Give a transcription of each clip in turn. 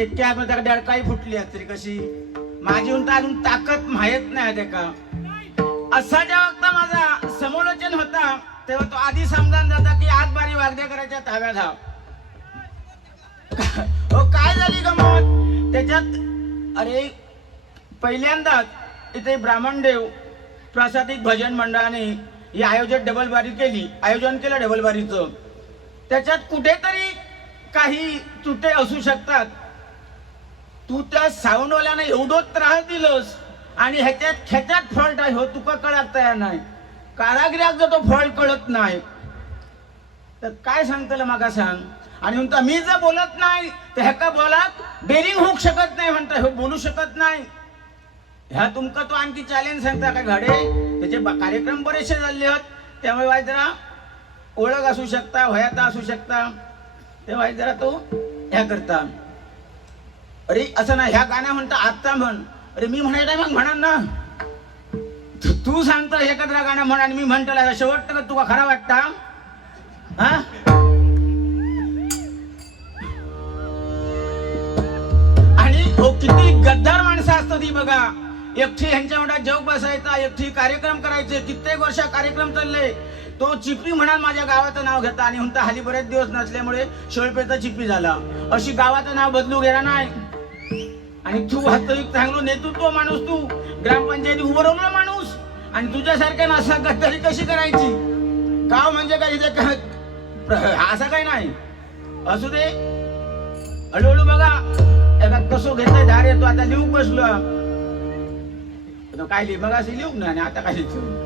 आता इतक्या आता फुटली असते कशी? माझी उंट अजून ताकद माहीत नाही ते असा जेव्हा वक्ता माझा समालोचन होता तेव्हा तो आधी समजान जाता की आज बारी वागदेकराच्या ताव्या धाव हो. काय झाली गमत त्याच्यात अरे पहिल्यांदाच इथे ब्राह्मण देव प्रासादिक भजन मंडळाने ही आयोजन डबल बारी केली. आयोजन केलं डबल बारीचं त्याच्यात कुठेतरी काही तुटे असू शकतात. तू त्या साऊंडवाल्याने एवढं त्रास दिलंस आणि ह्याच्यात ह्याच्यात फॉल्ट आहे हो तुका कळत तयार नाही. कारागिराक जर तो फॉल्ट कळत नाही. तर काय सांगतलं मागा सांग? आणि म्हणता मी जर बोलत नाही तर ह्याका बोलात बेरिंग होऊ शकत नाही म्हणता हो बोलू शकत नाही. ह्या तुमका तो आणखी चॅलेंज सांगता का घडे त्याचे कार्यक्रम बरेचसे झाले आहेत. त्यामुळे वाय जरा ओळख असू शकता वयाता असू शकता. तेव्हा जरा तो ह्या करता. अरे असं ना ह्या गाण्या म्हणता आत्ता म्हण. अरे मी म्हणायला मग म्हणा ना. तू- तू सांगतो एकत्र गाणं म्हण आणि मी म्हणतो शेवट का तुका खरा वाटता? हा? आणि हो किती गद्दार माणसं असतात ती बघा. एकटी ह्यांच्या म्हणा जग बसायचा एकटी कार्यक्रम करायचे. कित्येक वर्ष कार्यक्रम चालले. तो चिपी म्हणा माझ्या गावाचं नाव घेता. आणि म्हणता हल्ली बरेच दिवस नसल्यामुळे शेळपेचा चिपी झाला. अशी गावाचं नाव बदलू गेला नाही. आणि तू वास्तविक चांगलं नेतृत्व माणूस तू. ग्रामपंचायती उभं राहिलो माणूस. आणि तुझ्यासारख्या असा गद्दारी कशी करायची? का म्हणजे काय इथे प्र- असं काही नाही. असू दे. हळूहळू बघा. एका कसो घेतलाय धार येतो. आता लिहू बसलो. काय लिहि? बघा असे लिहू ना आणि आता काय लिहितो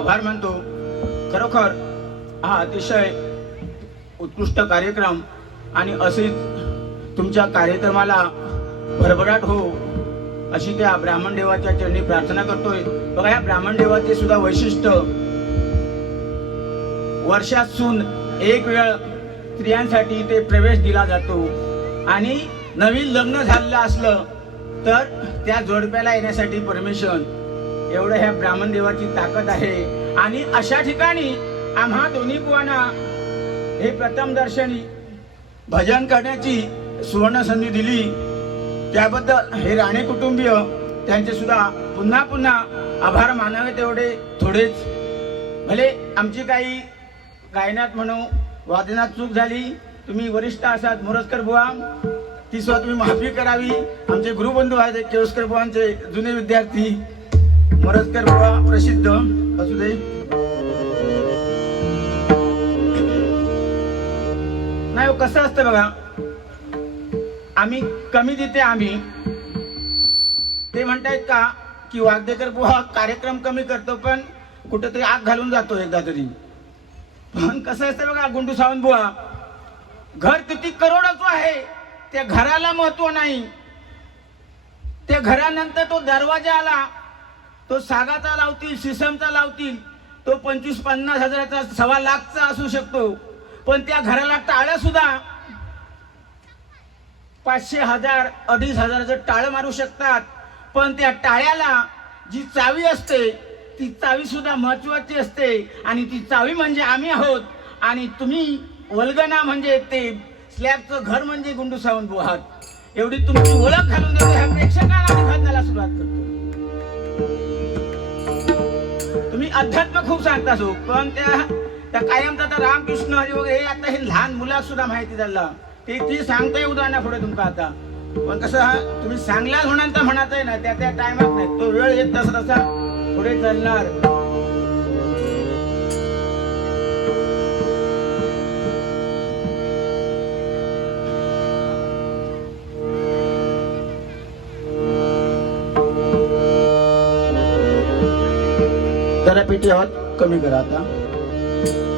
आभार मानतो. खरोखर हा अतिशय उत्कृष्ट कार्यक्रम आणि असेच तुमच्या कार्यक्रमाला भरभराट हो अशी त्या ब्राह्मण देवाच्या चरणी प्रार्थना करतोय. बघा या ब्राह्मण देवाचे सुद्धा वैशिष्ट्य वर्षातून एक वेळ स्त्रियांसाठी ते प्रवेश दिला जातो. आणि नवीन लग्न झालेलं असलं तर त्या जोडप्याला येण्यासाठी परमिशन. एवढं ह्या ब्राह्मण देवाची ताकद आहे. आणि अशा ठिकाणी आम्हा दोन्ही बुवांना हे प्रथम दर्शनी भजन करण्याची सुवर्ण संधी दिली. त्याबद्दल हे राणे कुटुंबीय त्यांचे सुद्धा पुन्हा पुन्हा आभार मानावे तेवढे थोडेच. भले आमची काही गायनात म्हणू वादनात चूक झाली तुम्ही वरिष्ठ असात मोरजकर बुवा ती सुद्धा तुम्ही माफी करावी. आमचे गुरुबंधू आहेत केवसकर बुवांचे जुने विद्यार्थी. मोरजकर बुवा प्रसिद्ध. असू दे. नाही हो, कसं असतं बघा? आम्ही कमी देते आम्ही. ते म्हणतायत का की वागदेकर बुवा कार्यक्रम कमी करतो पण कुठेतरी आग घालून जातो एकदा तरी. पण कसं असतं बघा गुंडू सावंत बुवा घर किती करोडाचं आहे. त्या घराला महत्त्व नाही. त्या घरानंतर तो दरवाजा आला. तो सागाचा लावतील सिसमचा लावतील तो पंचवीस पन्नास हजाराचा सव्वा लाखचा असू शकतो. पण त्या घराला टाळ्या सुद्धा पाचशे हजार अडीच हजाराचं टाळं मारू शकतात. पण त्या टाळ्याला जी चावी असते ती चावी सुद्धा महत्वाची असते. आणि ती चावी म्हणजे आम्ही आहोत. आणि तुम्ही वल्गना म्हणजे ते स्लॅबचं घर म्हणजे गुंडू सावंत आहात. एवढी तुमची ओळख घालून देतो ह्या प्रेक्षकाला आम्ही सुरुवात करतो. अध्यात्म खूप सांगता सो पण त्या त्या कायमचा तर रामकृष्ण हरी वगैरे हे आता हे लहान मुलात सुद्धा माहिती झालं. ते ती सांगताय उदाहरणा पुढे तुमका आता. पण कसं हा, तुम्ही सांगलाच होणार तर म्हणत आहे ना त्या त्या टायमात नाही. तो वेळ येत तसा तसा पुढे चालणार. जरा पेटी आवाज कमी करा आता.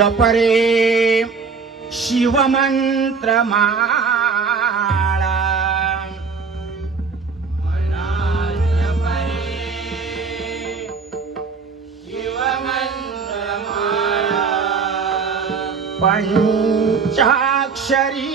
जपरे शिवमंत्र माळा पंचाक्षरी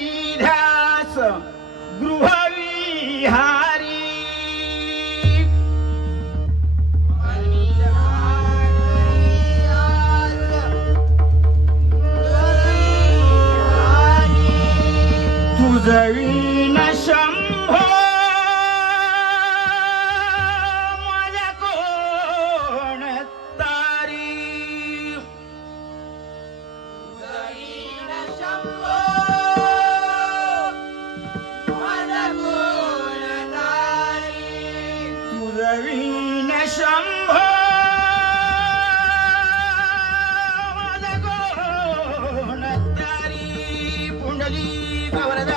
तारी पुंडली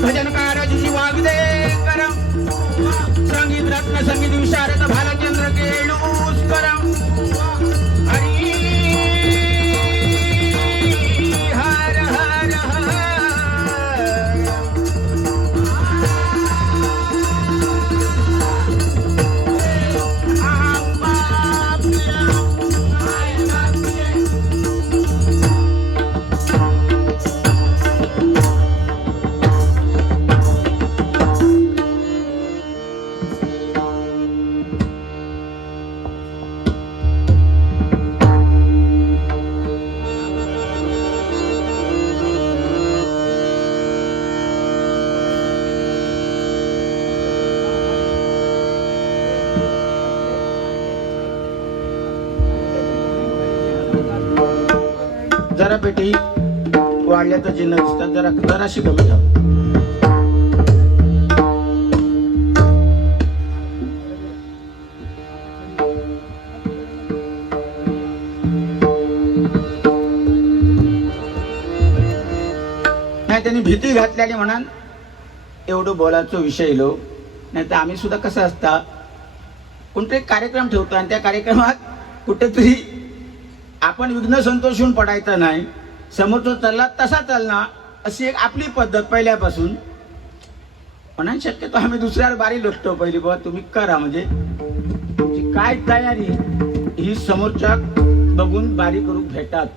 कैलासवासी जरा पेटी वाढल्याचं चिन्ह दिसतात जरा जराशी कमी ठेव नाही त्यांनी भीती घातल्याने म्हणान एवढं बोलायचं विषय लो. नाही तर आम्ही सुद्धा कसं असता कोणतरी कार्यक्रम ठेवतो आणि त्या कार्यक्रमात कुठेतरी आपण विघ्न संतोषून पडायचं नाही. समोरचा चालला तसा चालणार अशी एक आपली पद्धत पहिल्यापासून. म्हणून शक्यतो आम्ही दुसऱ्यावर बारी लोटतो पहिली बाबा तुम्ही करा म्हणजे. काय तयारी ही समोरच्या बघून बारी करून भेटतात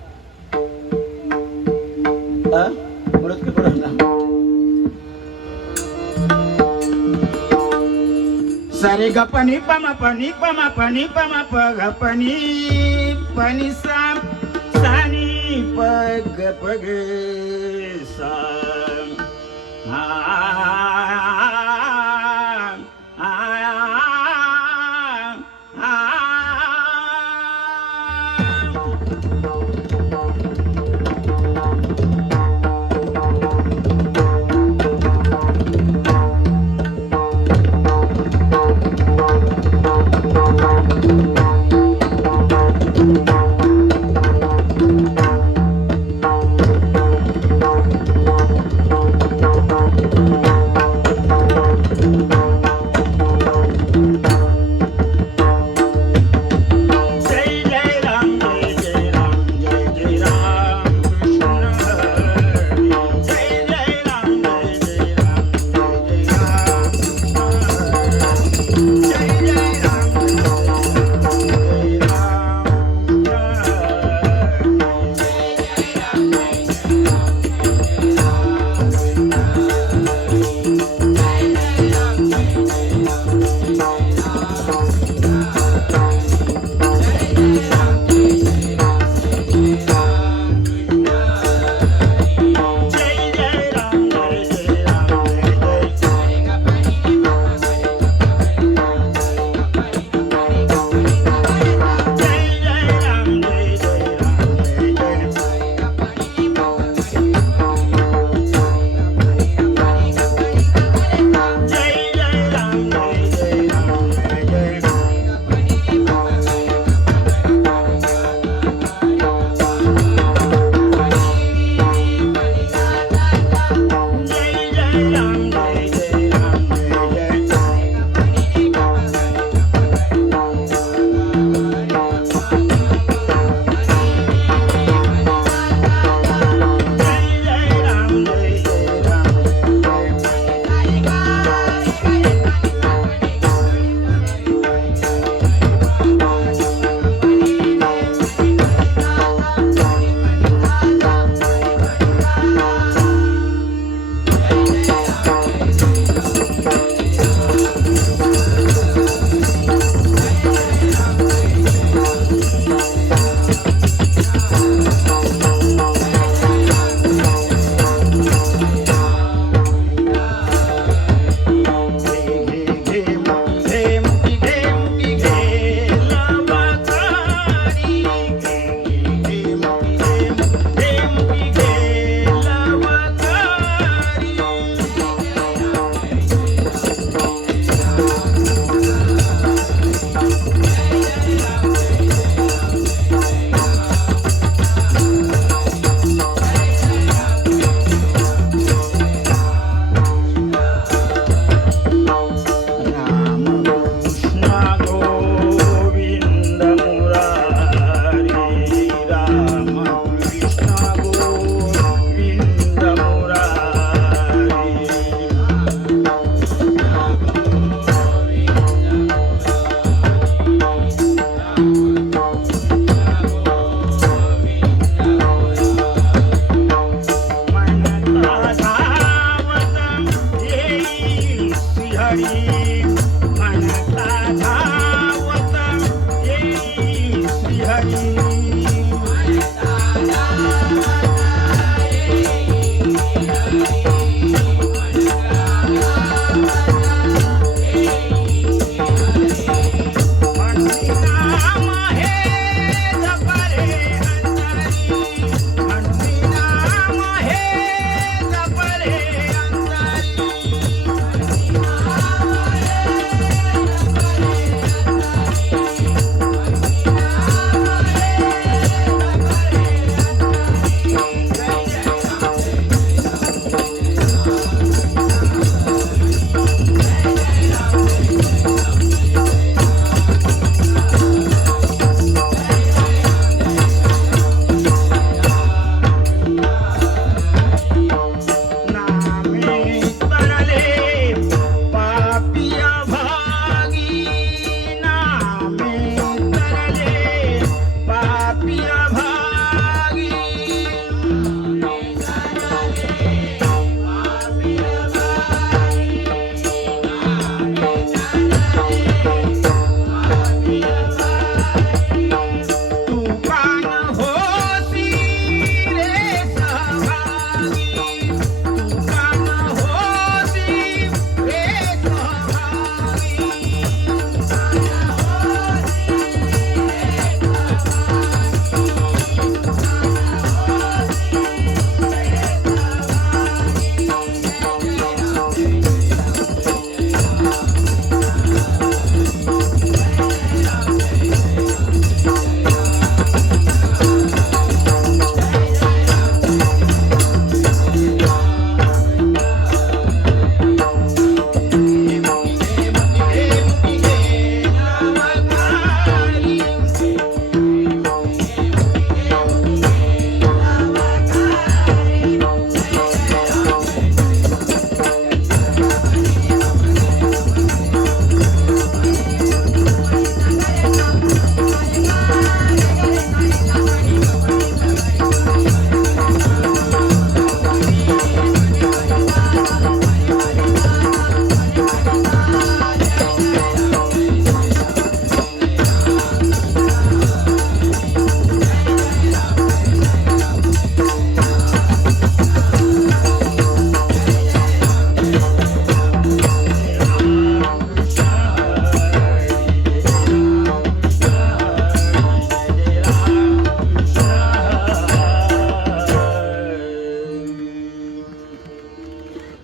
सारे गपनी पमा पनी पमा पनी पमा प पनी पनी सा सानी प ग प ग सा